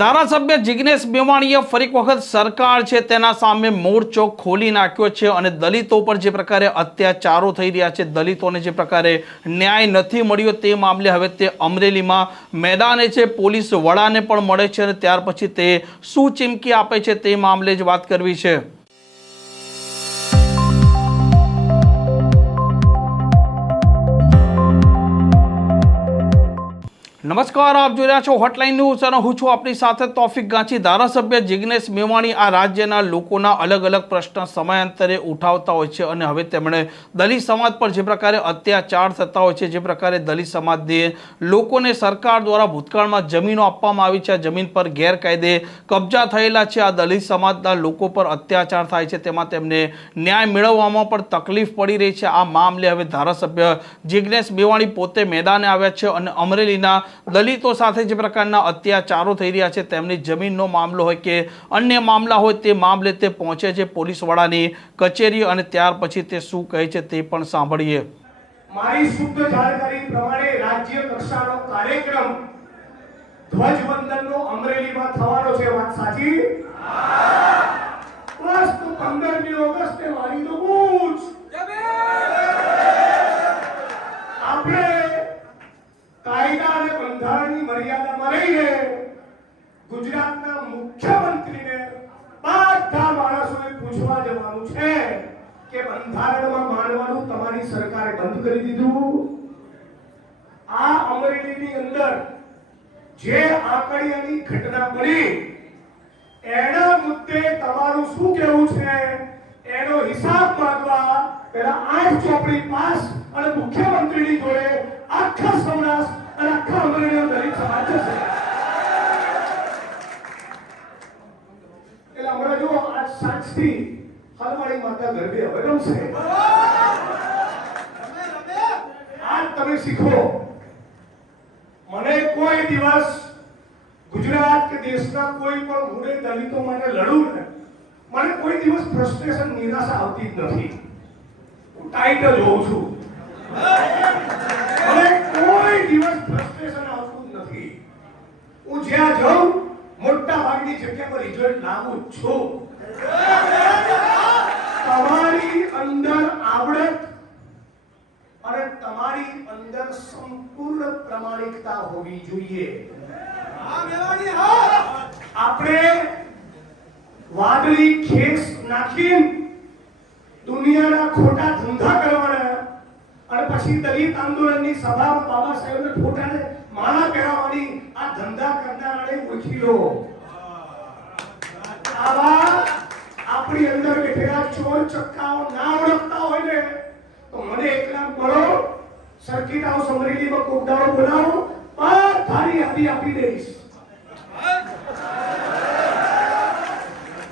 ધારાસભ્ય જિગ્નેશ મેવાણીએ ફરી એક વખત સરકાર છે તેના સામે મોરચો ખોલી નાખ્યો છે અને દલિતો પર જે પ્રકારે અત્યાચારો થઈ રહ્યા છે, દલિતોને જે પ્રકારે ન્યાય નથી મળ્યો તે મામલે હવે તે અમરેલીમાં મેદાને છે, પોલીસ વડાને પણ મળે છે અને ત્યાર પછી તે શું ચીમકી આપે છે તે મામલે જ વાત કરવી છે। નમસ્કાર, આપ જોઈ રહ્યા છો હોટલાઇન ન્યૂઝ અને હું છું આપની સાથે તોફિક ગાંચી। ધારાસભ્ય જિગ્નેશ મેવાણી આ રાજ્યના લોકોના અલગ અલગ પ્રશ્ન સમયાંતરે ઉઠાવતા હોય છે અને હવે તેમણે દલિત સમાજ પર જે પ્રકારે અત્યાચાર થતા હોય છે, જે પ્રકારે દલિત સમાજને લોકોને સરકાર દ્વારા ભૂતકાળમાં જમીનો આપવામાં આવી છે, આ જમીન પર ગેરકાયદે કબજા થયેલા છે, આ દલિત સમાજના લોકો પર અત્યાચાર થાય છે, તેમાં તેમને ન્યાય મેળવવામાં પણ તકલીફ પડી રહી છે। આ મામલે હવે ધારાસભ્ય જિગ્નેશ મેવાણી પોતે મેદાને આવ્યા છે અને અમરેલીના દલિતો સાથે જે પ્રકારના અત્યાચારો થઈ રહ્યા છે, તેમની જમીનનો મામલો હોય કે અન્ય મામલા હોય તે મામલે તે પહોંચે છે પોલીસ વડાની કચેરી અને ત્યાર પછી તે શું કહે છે તે પણ સાંભળીએ। મારી શુદ્ધ જાણકારી પ્રમાણે રાજ્ય કક્ષાનો કાર્યક્રમ ધ્વજવંદનનો અમરેલીમાં થવાનો છે, વાત સાચી? બસ તો 15મી ઓગસ્ટે મારી તો પૂછ આપણે કાયદા અને બંધારણની મર્યાદામાં રહીને ગુજરાતના મુખ્યમંત્રીને બધા માણસોને પૂછવા જવાનું છે કે બંધારણમાં માનવાનું તમારી સરકારે બંધ કરી દીધું। આ અમરેલીની અંદર જે આંકડિયાની ઘટના બની એના મુદ્દે તમારું શું કહેવું છે એનો હિસાબ માંગવા પહેલા 8 ચોપડી પાસ અને મુખ્યમંત્રીની જોડે આખા સૌરાષ્ટ્ર અને આખા અમરેલીનો દલિત સમાજ છે। એટલે હમણાં જો આજ સાંજથી હલવાડી માતા ગરબે હવે રમશે। આજ તમે શીખો, મને કોઈ દિવસ ગુજરાત કે દેશના કોઈ પણ મૂળે દલિતો માટે લડું ને મને કોઈ દિવસ ફ્રસ્ટ્રેશન નિરાશા આવતી જ નથી। હું ટાઈટ જ હોઉં છું, મને કોઈ દિવસ ફ્રસ્ટ્રેશન આવતું જ નથી। હું જ્યાં જાઉં મોટા ભાગની જગ્યા પર રિઝલ્ટ લાવું છું। તમારી અંદર આવડત અને તમારી અંદર સંપૂર્ણ પ્રામાણિકતા હોવી જોઈએ। આપણે વાદળી ખેસ નાખીને દુનિયાના ખોટા ધંધા કરવાના અને પછી દલિત આંદોલનની સભામાં બાબા સાહેબના ફોટાને માળા પહેરાવવાની આ ધંધા કરનારાને ઓળખી લો। આવા આપણી અંદર બેઠેલા ચોર ચક્કાઓ ના ઓળખતા હોય ને તો મને એકલા બોલો, સર્કિટ હાઉસ અમરેલીમાં કોક દાડો બોલાવો, બધાની યાદી આપી દઈશ।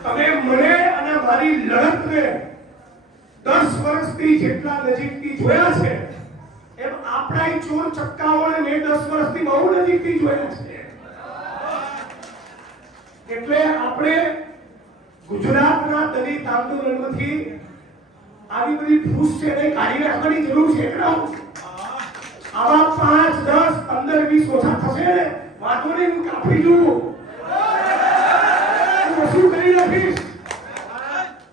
તમે મને અને મારી લડતને 10 વર્ષથી જેટલા નજીકથી જોયા છે એમ આપણા ચોર ચક્કાઓને મેં 10 વર્ષથી બહુ નજીકથી જોયા છે। એટલે આપણે ગુજરાતના દલિત આંદોલનમાંથી આવી બધી ફૂસ છે એને કાઢી નાખવાની જરૂર છે। આવા 5, 10, 15, 20 ઓછા થશે ને વાતો નહીં, હું કાપી દઉં, શું કરી નાખીશ,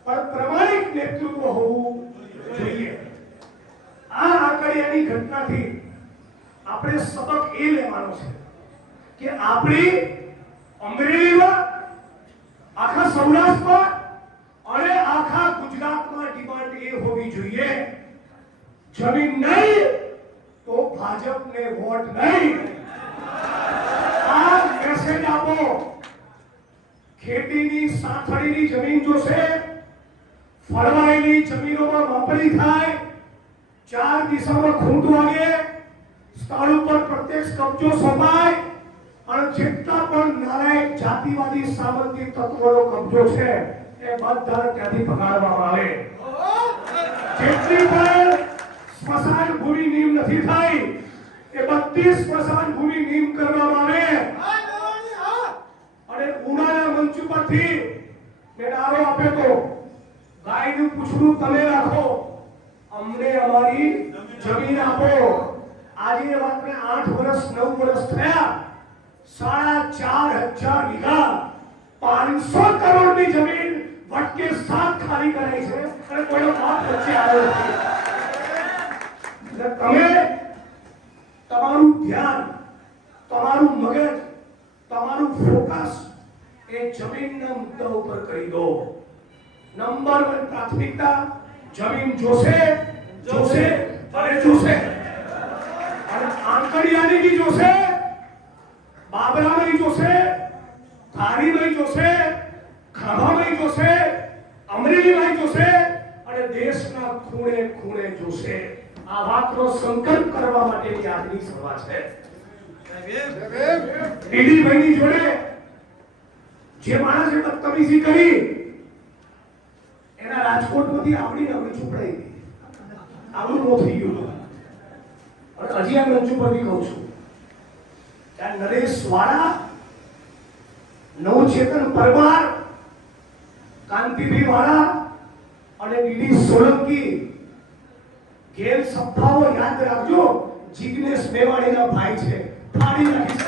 પણ પ્રમાણિક નેતૃત્વ હોવું જોઈએ। આ આંકડિયાની ઘટનાથી આપણે સબક એ લેવાનો છે કે આપણી અમરેલીમાં, આખા સૌરાષ્ટ્રમાં અને આખા ગુજરાતમાં ડિમાન્ડ એ હોવી જોઈએ, જમીન નહીં તો ભાજપને વોટ નહીં। આ મેસેજ આપો। ખેતીની સાથળીની જમીન જોશે, ફળવાયેલી જમીનોમાં માપણી થાય, 4 દિશામાં ખૂંટ વાગે, સ્થળ ઉપર પ્રત્યક્ષ કબજો સોંપાય અને જેટલા પણ નાલાયક જાતિવાદી સામંતી તત્વોનો કબજો છે એ બધા ત્યાંથી ભગાડવામાં આવે। જેટલી પણ સ્મશાન ભૂમિ નીમ નથી થઈ એ બધી સ્મશાન ભૂમિ નીમ કરવામાં આવે। અને ઉનાળા મંચ ઉપરથી મેં નારો આપ્યો તો ગાયનું પૂછડું તમે રાખો, અમને અમારી જમીન આપો। આજે એ વાતને 8 વર્ષ 9 વર્ષ થયા, 4,500 વીઘા 500 કરોડની જમીન વટકે સાત ખાલી કરાઈ છે અને કોઈનો બાપ વચ્ચે આવ્યો નથી. એટલે તમે તમારું ધ્યાન, તમારું મગજ, તમારું ફોકસ એ જમીનના મુદ્દા ઉપર કરી દો. નંબર 1 પ્રાથમિકતા જમીન જોશે અને જોશે. અને આંકડિયાની બી જોશે, બાબરાની જોશે, ધારીની જોશે, ખાભાની જોશે, અમરેલીની જોશે અને દેશના ખૂણે ખૂણે જોશે. આ વાતનો સંકલ્પ કરવા માટેની આજની સભા છે. ડીડીભાઈની જોડે જે માણસે બદતમીજી કરી એના રાજકોટમાંથી આવડી ચોપડાઈ ગઈ. આવડું નો થઈ ગયું. અને હજી આ મંચ ઉપરથી કહું છું કે નરેશ વાળા, નવચેતન પરમાર, કાંતિભાઈ વાળા અને ડીડી સોલંકી ગેલ સપ્તાહો યાદ રાખજો. જિગ્નેશ મેવાણીના ભાઈ છે. ફાડી નાખીશ.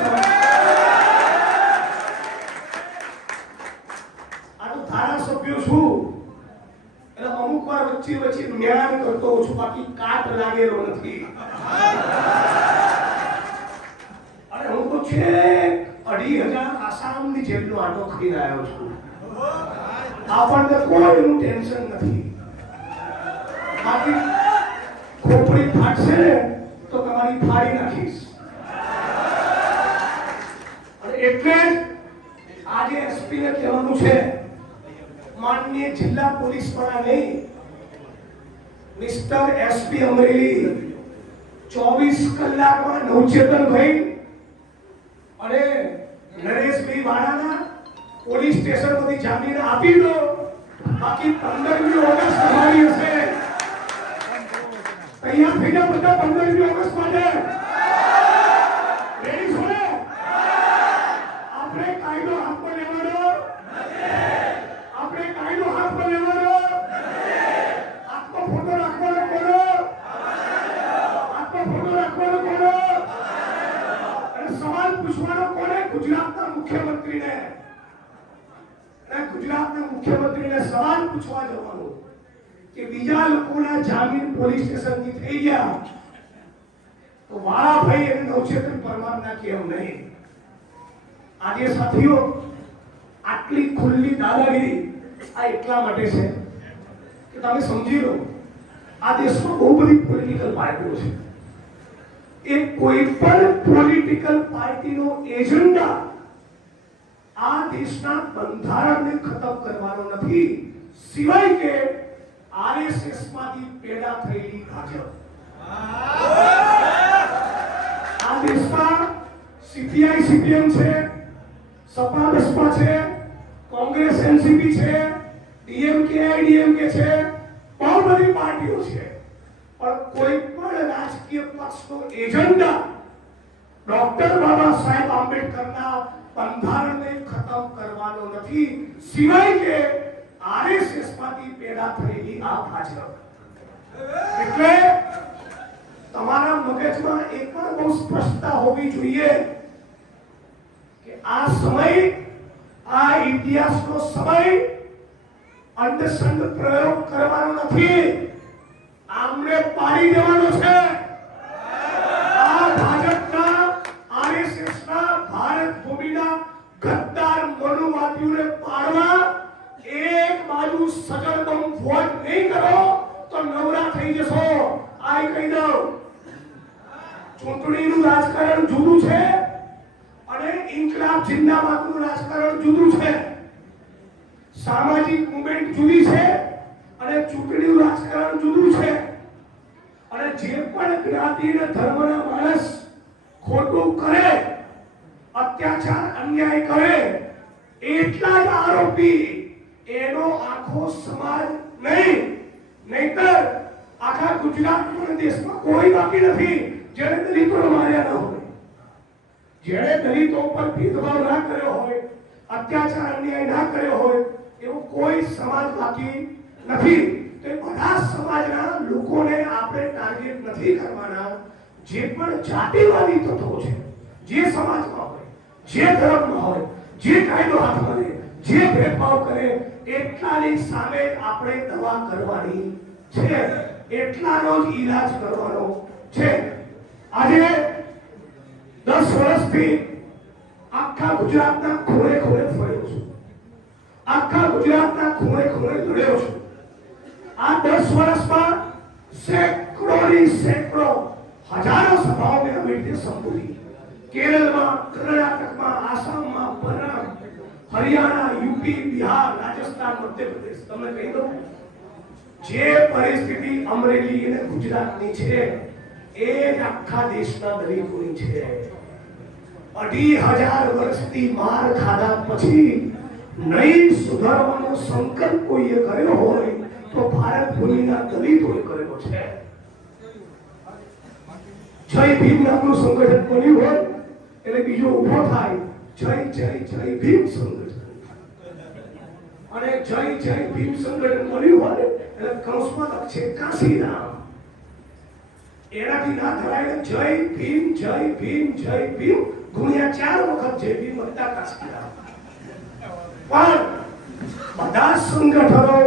આ તો ધારાસભ્યો છું એટલે અમુક વાર વચ્ચે જ્ઞાન કરતો હોઉં છું, બાકી કાટ લાગેલો નથી. અને હું તો છે 2,500 આસામની જેલનો આટો ખાઈને આવ્યો છું. આપણને કોઈનું ટેન્શન નથી. બાકી ખોપડી ફાટશે ને તો તમારી ફાડી નાખીશ. અને એટલે આજે એસપી ને કહેવાનું છે, માનનીય જિલ્લા પોલીસ વડા નહીં, મિસ્ટર એસપી અમરેલી 24 કલાકમાં નવચેતનભાઈ અને નરેશભાઈ વાળાના પોલીસ સ્ટેશન માંથી જામીન આપી દો. બાકી 15મી ઓગસ્ટ તમારી હશે. તૈયાર થઈ જાઓ બધા 15મી ઓગસ્ટ માટે. રેડી છો ને? આપણે કાયદો હાથમાં લેવાનો નથી. આપણે કાયદો હાથમાં લેવાનો નથી. આત્મા ફોટો રાખવાનો કોનો? આત્મા ફોટો રાખવાનો કોનો? અને સવાલ પૂછવાનો કોને? ગુજરાતના મુખ્યમંત્રીને. અને ગુજરાતના મુખ્યમંત્રીને સવાલ પૂછવા જવાનો કે બીજા લોકોના જામીન પોલીસ સ્ટેશનથી થઈ ગયા તો વાળાભાઈ અને નવચેતન પરમારના કેમ નહીં? આજે સાથીઓ, આટલી ખુલ્લી દાદાગીરી આ એટલા માટે છે કે તમે સમજી લો, આ દેશમાં બહુ બધી પોલિટિકલ પાર્ટીઓ છે. એ કોઈ પણ પોલિટિકલ પાર્ટીનો એજન્ડા આ દેશના બંધારણને ખતમ કરવાનો નથી, સિવાય કે આરએસએસ માંથી પેદા થયેલી ભાજપ. આ દેશમાં સીપીઆઈ સીપીએમ છે, સપા બસપા છે, કોંગ્રેસ એનસીપી છે, ડીએમકે આઈડીએમકે છે, બહુ બધી પાર્ટીઓ છે. પણ કોઈ પણ રાજકીય પક્ષનો એજન્ડા ડોક્ટર બાબા સાહેબ આંબેડકરના બંધારણને ખતમ કરવાનો નથી, સિવાય કે આરએસએસ માંથી પેદા થયેલી આ ભાજપ. એટલે તમારા મગજમાં એક પણ બહુ સ્પષ્ટતા હોવી જોઈએ કે આ સમય, આ ઇતિહાસનો સમય અંધશ્રદ્ધ પ્રયોગ કરવાનો નથી, આમને પાડી દેવાનો છે. આ ભાજપના, આરએસએસના, ભારત ભૂમિના ગદ્દાર મનુવાદીઓને પાડવા એક બાજુ સજડબમ વોટ નહીં કરો તો નવરા થઈ જશો. આ કહી દઉં, ચૂંટણીનું રાજકારણ જુદું છે અને ઇન્કલાબ જિંદાબાદનું રાજકારણ જુદું છે. સામાજિક મુવમેન્ટ જુદી છે અને ચૂંટણીનું રાજકારણ જુદું છે. અને જે પણ જ્ઞાતિ અને ધર્મના માણસ ખોટું કરે, અત્યાચાર અન્યાય કરે, એટલા જ આરોપી એનો આખો સમાજ નહીં, નહીતર આખા ગુજરાતમાં દેશમાં કોઈ બાકી નથી જેને દલિતોને માર્યા ન હોય, જેને દલિતો પર ભેદભાવ ના કર્યો હોય, અત્યાચાર અન્યાય ના કર્યો હોય, એવો કોઈ સમાજ બાકી નથી. તો બધા સમાજના લોકોને આપણે ટાર્ગેટ નથી કરવાના. જે પણ જાતિવાદી તત્વો છે, જે સમાજમાં હોય, જે ધર્મમાં હોય, જે કાયદો હાથમાં લે, જે ભેદભાવ કરે એટલાની સામે આપણે દવા કરવાની છે, એટલાનો જ ઈલાજ કરવાનો છે. આજે 10 વર્ષથી આખા ગુજરાતના ખૂણે ખૂણે ફર્યો છું, આખા ગુજરાતના ખૂણે ખૂણે લડ્યો છું. આ 10 વર્ષમાં સેંકડો હજારો સભાઓ મેં આવી રીતે સંબોધી. કેરળમાં, કર્ણાટકમાં, આસામમાં, હરિયાણા, યુપી, બિહાર, રાજસ્થાન, મધ્યપ્રદેશ. તમને કહી દઉં, જે પરિસ્થિતિ અમરેલી અને ગુજરાતની છે એ જ આખા દેશના દલિતોની છે. 2500 વર્ષથી માર ખાધા પછી નહીં સુધારવાનો સંકલ્પ કોઈએ કર્યો હોય તો ભારત ભૂમિના દલિતોએ કરેલો છે. જય ભીમ નામનું સંગઠન બન્યું હોય એટલે બીજો ઉભો થાય જય જય જય ભીમ સંગઠન, અને જય જય ભીમ સંગઠન બન્યું હોય એટલે કૌંસમાં લખશે કાશીરામ. એનાથી ના થવાય જય ભીમ જય ભીમ જય ભીમ ગુણ્યા 4 વખત જય ભીમ વત્તા કાશીરામ. પણ બધા સંગઠનો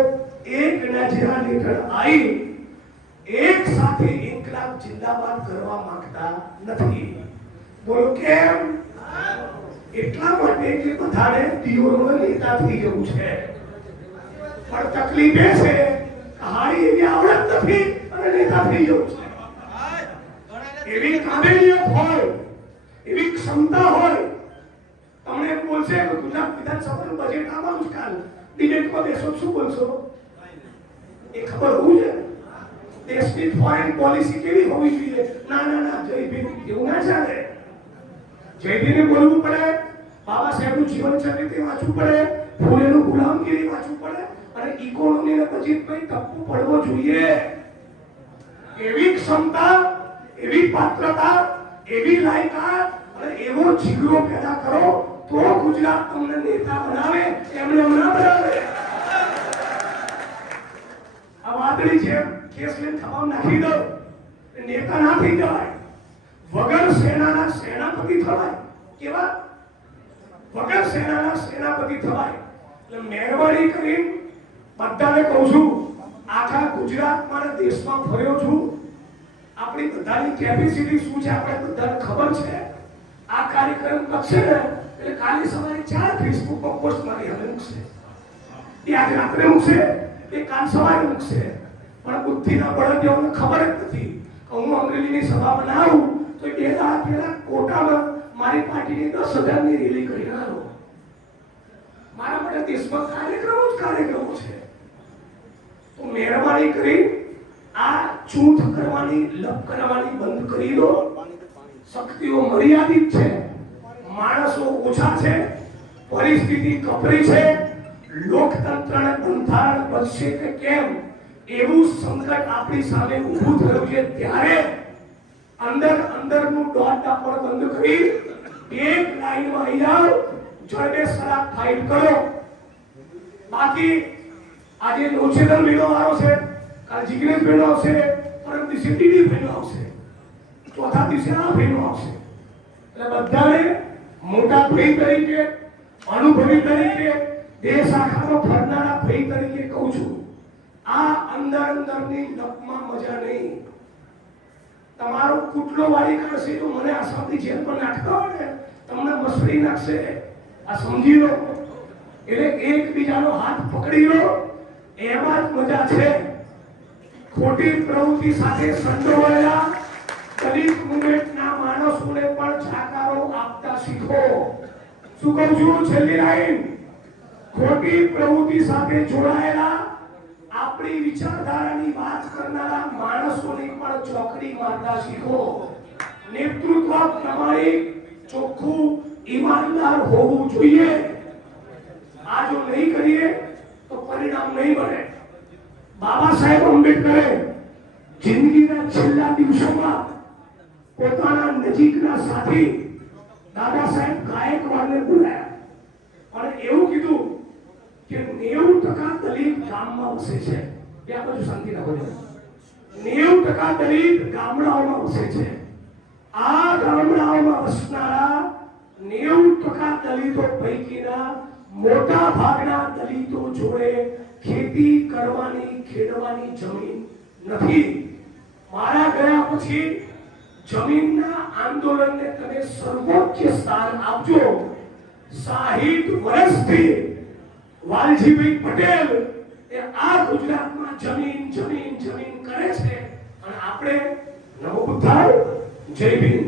એક નજરા હેઠળ આવી એક સાથે ઇન્કલાબ જિંદાબાદ કરવા માંગતા નથી. બોલો કેમ? એટલા માટે કે બધાને પિયોનો નેતા થઈ જવું છે. પણ તકલીફ એ છે હારી એવી આવડત નથી અને નેતા થઈ જવું છે. એવી કાબેલિયત હોય, એવી ક્ષમતા હોય, તમને એમ બોલશે કે ગુજરાત વિધાનસભાનું બજેટ આવવાનું જ કાલ ડિબેટમાં બેસો શું બોલશો એ ખબર હોવું છે. દેશની ફોરેન પોલિસી કેવી હોવી જોઈએ? ના ના ના જય ભીમ એવું ના ચાલે. જય ભીમને બોલવું પડે, બાબા સાહેબનું જીવન ચરિત્ર વાંચવું પડે, ફૂલેનું ગુલામગીરી વાંચવું પડે, અને ઇકોનોમીને બજેટમાં ટપ્પુ પડવો જોઈએ. એવી ક્ષમતા, એવી પાત્રતા, એવી લાયકાત અને એવો જીગરો પેદા કરો તો ગુજરાત તમને નેતા બનાવે, એમને ના બનાવે. આ વાદળી છે કેસ લઈને ખબર નાખી દો, નેતા ના થઈ જવાય. વગર સેનાના સેનાપતિ થવાય. કેવા? વગર સેનાના સેનાપતિ થવાય. એટલે મહેરબાની કરી બધાને કહું છું, આખા ગુજરાતમાં અને દેશમાં ફર્યો છું. આપણી બધાની કેપેસિટી શું છે આપણે બધાને ખબર છે. આ કાર્યક્રમ કરશે ને એટલે કાલે સવારે 4 ફેસબુકમાં પોસ્ટ મારી હવે મૂકશે, એ આજે રાત્રે મૂકશે, એ કાલ સવારે મૂકશે. પણ બુદ્ધિના બળદોને ખબર જ નથી કે હું અમરેલીની સભામાં ના આવું તો 2 દાડા પહેલા કોટામાં મારી પાર્ટીની 10,000ની રેલી કરી આવ્યો. મારા માટે દેશમાં કાર્યક્રમો છે. તો મહેરબાની કરી આ ચૂંટ કરવાની, લપ કરવાની બંધ કરી દો. શક્તિઓ મર્યાદિત છે, માણસો ઓછા છે, પરિસ્થિતિ કપરી છે. લોકતંત્રને બંધારણ બનશે કે કેમ એવું સંકટ આપણી સામે ઊભું થયું છે. ત્યારે અંદરનું દોટ આપણ બંધ કરી એક લાઈનમાં આવી જાઓ, જડબે સરાક ફાઇટ કરો. બાકી આજે નોચેદર મહિનો વાળો છે, કાલ જિગ્નેશ મહિનો આવશે, પરમ દિવસે ટીડી મહિનો આવશે, ચોથા દિવસે આ મહિનો આવશે. એટલે બધાને મોટા ભાઈ તરીકે, અનુભવી તરીકે, દેશ આખાનો ફરનારા ભાઈ તરીકે કહું છું, આ અંદરની લપમાં મજા નહીં. તમારો કુટલો વાળી કરશે તો મને આસામથી જેલ પર નાખતા હોય ને તમને મસળી નાખશે. આ સમજી લો. એટલે એકબીજાનો હાથ પકડી લો, એમાં જ મજા છે. ખોટી પ્રવૃત્તિ સાથે સંડોવાયેલા દલિત મુવમેન્ટના માણસોને પણ જાકારો આપતા શીખો. શું કહું છું? છેલ્લી લાઈન, ખોટી પ્રવૃત્તિ સાથે જોડાયેલા આપણી વિચારધારાની વાત કરનારા માણસોની પણ ચોકડી મારતા શીખો. નેતૃત્વ પ્રમાણિક, ચોખ્ખું, ઈમાનદાર હોવું જોઈએ. આ જો નહીં કરીએ તો પરિણામ નહીં મળે. બાબા સાહેબ આંબેડકરે જિંદગીના છેલ્લા દિવસોમાં પોતાના નજીકના સાથી દાદા સાહેબ ગાયકવાડને બોલાયા અને એવું કીધું કે 90% દલિત ગામમાં વસે છે. ત્યાં બધું શાંતિ રાખો. 90% દલિત ગામડાઓમાં વસે છે. આ ગામડાઓમાં વસનારા 90% દલિતો પૈકીના મોટા ભાગના દલિતો જોડે ખેતી કરવાની ખેડવાની જમીન નથી. મારા ગયા પછી જમીનના આંદોલનને તમે સર્વોચ્ચ સ્થાન આપજો. 60 વર્ષથી વાલજીભાઈ પટેલ એ આ ગુજરાતમાં જમીન જમીન જમીન કરે છે અને આપણે નમો બુદ્ધાય જય ભીમ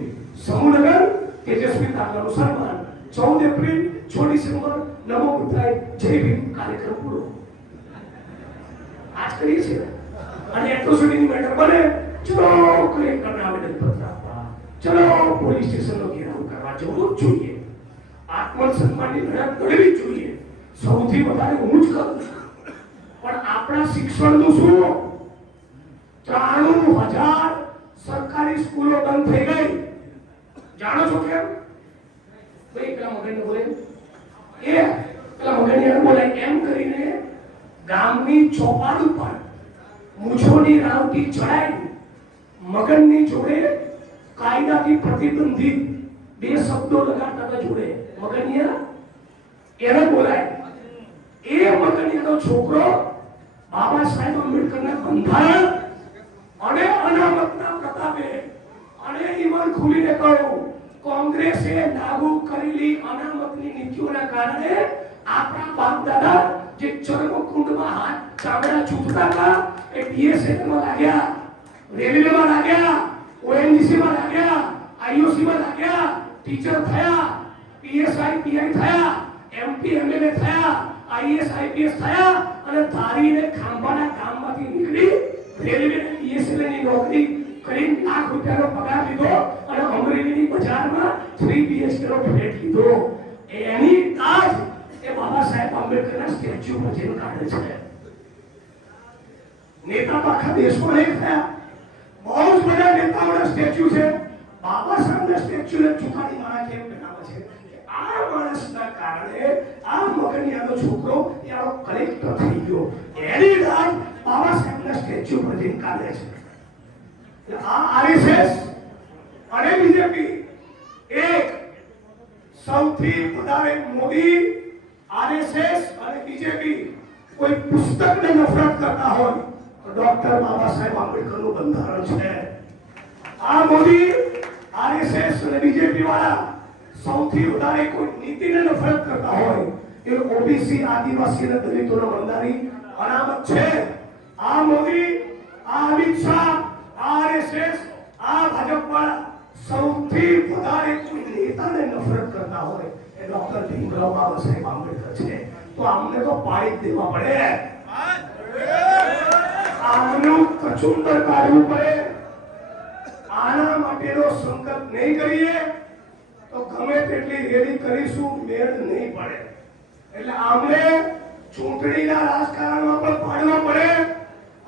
સમૂહનગર તેજસ્વી તાલાનું સન્માન 14 એપ્રિલ 6 ડિસેમ્બર નમો બુદ્ધાય જય ભીમ કાર્યક્રમ પૂરો આજ કરીએ છીએ અને એટ્રોસિટીની મેટર બને ચલો કલેક્ટરને આવેદનપત્ર આપવા, ચલો પોલીસ સ્ટેશનનો ઘેરાવ કરવા જવું જ જોઈએ. આત્મસન્માનની લડત લડવી જ જોઈએ. સૌથી વધારે હું જ કરું છું. પણ આપણા શિક્ષણનું શું? 93,000 સરકારી સ્કૂલો બંધ થઈ ગઈ. જાણો છો કેમ? ભાઈ પેલા મગનને બોલે પેલા મગનને બોલે એમ કરીને ગામની ચોપાલ ઉપર મૂછોની રાવટી ચડાઈ મગનની જોડે કાયદાથી પ્રતિબંધિત 2 શબ્દો લગાડતા હતા જોડે. મગનિયા એને બોલાય. એ મગનિયાનો છોકરો બાબા સાહેબ આંબેડકરના બંધારણ અને અનામતના પ્રતાપે અને ઈમાન ખુલીને કહ્યું કોંગ્રેસે લાગુ કરેલી અનામતની નીતિઓના કારણે આપણા બાપ દાદા જે ચર્મકુંડમાં હાથ ચામડા ચૂંટતા હતા એ બીએસએફમાં લાગ્યા, રેલવેમાં લાગ્યા, ઓએનજીસીમાં લાગ્યા, આઈઓસીમાં લાગ્યા, ટીચર થયા, પીએસઆઈ પીઆઈ થયા, એમપી એમએલએ થયા, આઈએસ આઈપીએસ થયા અને ધારીને ખાંભાના ગામમાંથી નીકળી રેલવે અને બીએસએફની નોકરી કરી લાખ રૂપિયાનો પગાર લીધો અને અમરેલીની બજારમાં 3 BHK નો ફ્લેટ લીધો. એની તાજ એ બાબા સાહેબ આંબેડકરના સ્ટેચ્યુ પર જઈને કાઢે છે. નેતા તો આખા દેશમાં એક થયા. બહુ જ બધા નેતાઓના સ્ટેચ્યુ છે. બાબા સાહેબના સ્ટેચ્યુને ચુકાડી મારા કેમ બનાવે છે? આ માણસના કારણે આ મગનિયાનો છોકરો યારો કલેક્ટર થઈ ગયો. એની દાદ બાબા સાહેબના સ્ટેચ્યુ પર જઈને કાઢે છે. આ આરએસએસ અને બીજેપી એક સૌથી વધારે મોદી આરએસએસ અને બીજેપી કોઈ પુસ્તકને નફરત કરતા હોય તો ડોક્ટર બાબા સાહેબ આંબેડકરનું બંધારણ છે. આ મોદી આરએસએસ અને બીજેપી વાળા સૌથી વધારે કોઈ નીતિને નફરત કરતા હોય એ ઓબીસી આદિવાસી અને દલિતોનો બંધારી અનામત છે. આ મોદી, આ અમિત શાહ, આરએસએસ, આ ભાજપ વાળા સૌથી વધારે કોઈ નેતાને નફરત કરતા હોય એ ડોક્ટર ભીમરાવ બાબા સાહેબ આંબેડકર છે. તો અમને તો પાડી દેવા પડે, આમનું કચુંબર કાઢવું પડે. આના માટેનો સંકલ્પ નહીં કરીએ તો ગમે તેટલી રેલી કરીશું મેળ નહીં પડે. એટલે આમને ચૂંટણીના રાજકારણમાં પણ પાડવા પડે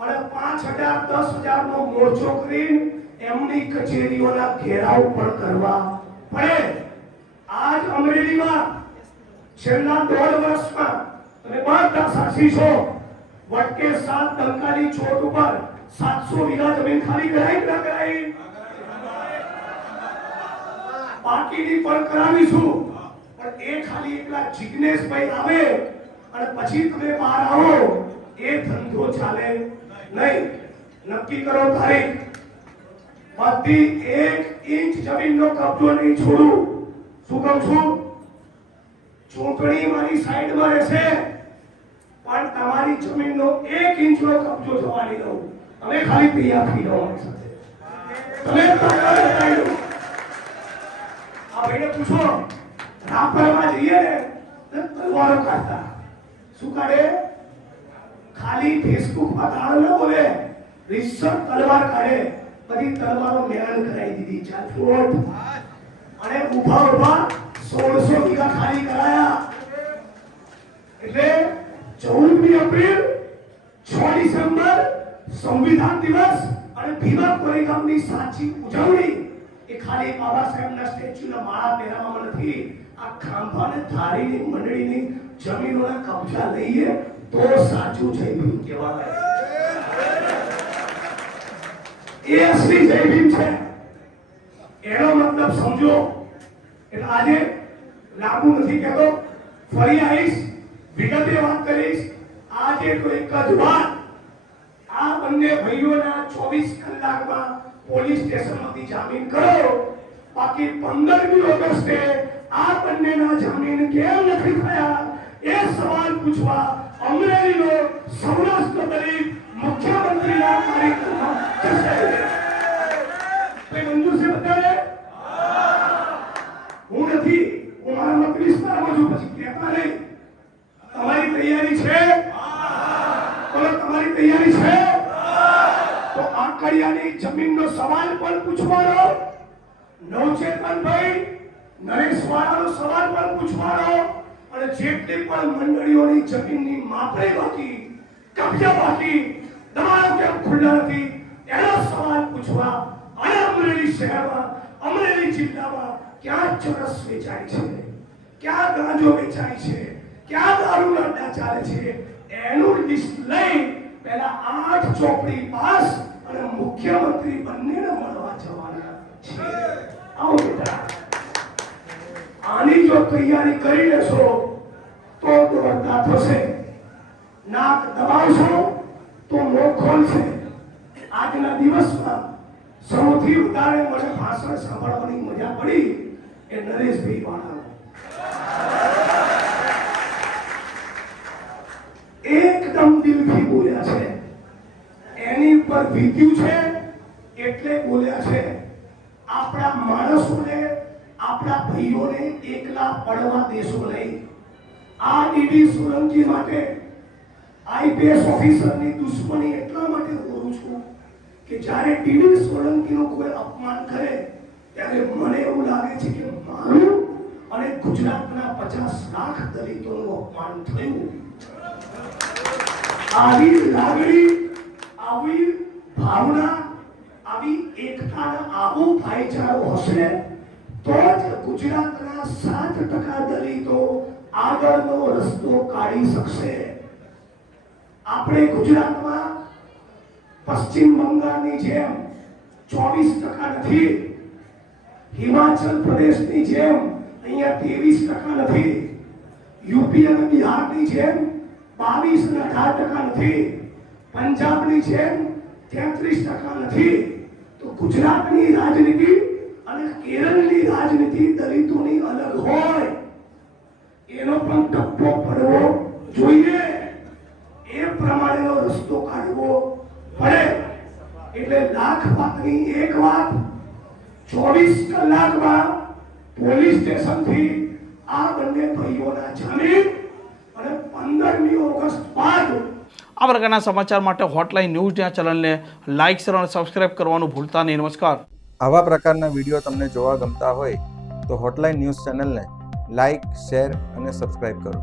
અને 5,000 10,000 નો મોરચો કરીને એમની કચેરીઓના ઘેરાવ પણ કરવા પડે. આજ અમરેલીમાં છેલ્લા 1.5 વર્ષમાં તમે બધા સાક્ષી છો, વટકે 7 ટંકાની ચોટ ઉપર 700 વીઘા જમીન ખાલી કરાઈ કે ના કરાઈ? બાકીની પણ કરાવીશું. પણ એ ખાલી એકલા જિગ્નેશભાઈ આવે અને પછી તમે બહાર આવો એ ધંધો ચાલે નહીં. નક્કી કરો તારીખ. બધી 1 ઇંચ જમીનનો કબજો નહીં છોડું. શું કહું છું? ચૂંટણી મારી સાઈડમાં રહેશે પણ તમારી જમીનનો 1 ઇંચનો કબજો થવા નહીં દઉં. તમે ખાલી તૈયાર થઈ જાઓ મારી સાથે. તમે તાકાત બતાવી દો. આ ભાઈને પૂછો, રાપરમાં જઈએ ને તલવારો કાઢતા. શું કાઢે? ખાલી ફેસબુકમાં તાળ ન બોલે, રિસર્ચ તલવાર કાઢે. બધી તલવારો મેળાન કરાવી દીધી 4 ફૂટ અને ઉભા 1600 વીઘા ખાલી કરાયા. એટલે 14મી એપ્રિલ 6 ડિસેમ્બર સંવિધાન દિવસ અને ભીમા કોરેગામની સાચી ઉજવણી એ ખાલી બાબા સાહેબના સ્ટેચ્યુના માળા પહેરાવવામાં નથી. આ ખાંભાને ધારીની મંડળીની જમીનોના કબજા લઈએ તો સાચું જય ભીમ કહેવાય. એ અસલી જય ભીમ છે. એનો મતલબ સમજો. એટલે આજે લાંબુ નથી કહેતો, ફરી આવીશ, વિગતે વાત કરીશ. આજે તો એક જ વાત, આ બંને ભાઈઓના 24 કલાકમાં પોલીસ સ્ટેશનમાંથી જામીન કરો, બાકી 15મી ઓગસ્ટે આ બંનેના જામીન કેમ નથી થયા એ સવાલ પૂછવા અમરેલીનો સૌરાષ્ટ્ર દલિત મુખ્યમંત્રીના કાર્યક્રમમાં જશે. કોઈ મંજૂર છે બધાને? હું નથી, હું મારા મત વિસ્તારમાં છું, પછી કહેતા નહીં. તમારી તૈયારી છે? બોલો, તમારી તૈયારી છે? તો આકડિયાની જમીનનો સવાલ પણ પૂછવાનો, નવચેતનભાઈ નરેશવાળાનો સવાલ પણ પૂછવાનો, અને જેટલી પણ મંડળીઓની જમીનની માપણી બાકી, કબજા બાકી, દબાણો કેમ ખુલ્લા નથી એનો સવાલ પૂછવા. અને અમરેલી શહેરમાં, અમરેલી જિલ્લામાં ક્યાં ચરસ વેચાય છે, ક્યાં ગાંજો વેચાય છે, ક્યાં દારૂના અડ્ડા ચાલે છે, એનું લિસ્ટ લઈ પહેલા 8 ચોપડી પાસ અને મુખ્યમંત્રી બંનેને મળવા જવાના છે. આવો બેટા, આની જો તૈયારી કરી લેશો તો દોડતા થશે. નાક દબાવશો તો મોં ખોલશે. આજના દિવસમાં સૌથી વધારે મને ભાષણ સાંભળવાની મજા પડી એ નરેશભાઈ વાળાનો. એકદમ દિલથી બોલ્યા છે, એની પર વીત્યું છે એટલે બોલ્યા છે. આપણા માણસોને, આપણા ભાઈઓને એકલા પડવા દેશો નહીં. આ ડીડી સોલંકી માટે આઈપીએસ ઓફિસરની દુશ્મની એટલા માટે કરું છું કે જ્યારે ડીડી સોલંકીનું કોઈ અપમાન કરે ત્યારે મને એવું લાગે છે કે મારું અને ગુજરાતના 50 લાખ દલિતોનું અપમાન થયું. આવી લાગણી, આવી ભાવના, આવી એકતાના આવો ભાઈચારો હશે તો જ ગુજરાતના 7% દલિતો આગળનો રસ્તો કાઢી શકશે. આપણે ગુજરાતમાં પશ્ચિમ બંગાળની જેમ 24% નથી, હિમાચલ પ્રદેશની જેમ અહીંયા 23% નથી, યુપી અને બિહારની જેમ 22 અને 18% નથી, પંજાબની જેમ 33% નથી. તો ગુજરાતની રાજનીતિ અને કેરળની રાજનીતિ દલિતોની અલગ હોય, એનો પણ ટપ્પો પડવો જોઈએ. એ પ્રમાણેનો રસ્તો કાઢવો પડે. એટલે લાખ વાતની એક વાત, 24 કલાકમાં પોલીસ સ્ટેશનથી આ બંને ભાઈઓના જામીન અને 15મી ઓગસ્ટ બાદ. આ પ્રકારના સમાચાર માટે હોટલાઇન ન્યૂઝના ચેનલને લાઇક, શેર અને સબસ્ક્રાઇબ કરવાનું ભૂલતા નહીં. નમસ્કાર. આવા પ્રકારના વિડીયો તમને જોવા ગમતા હોય તો હોટલાઇન ન્યૂઝ ચેનલને લાઇક, શેર અને સબસ્ક્રાઇબ કરો.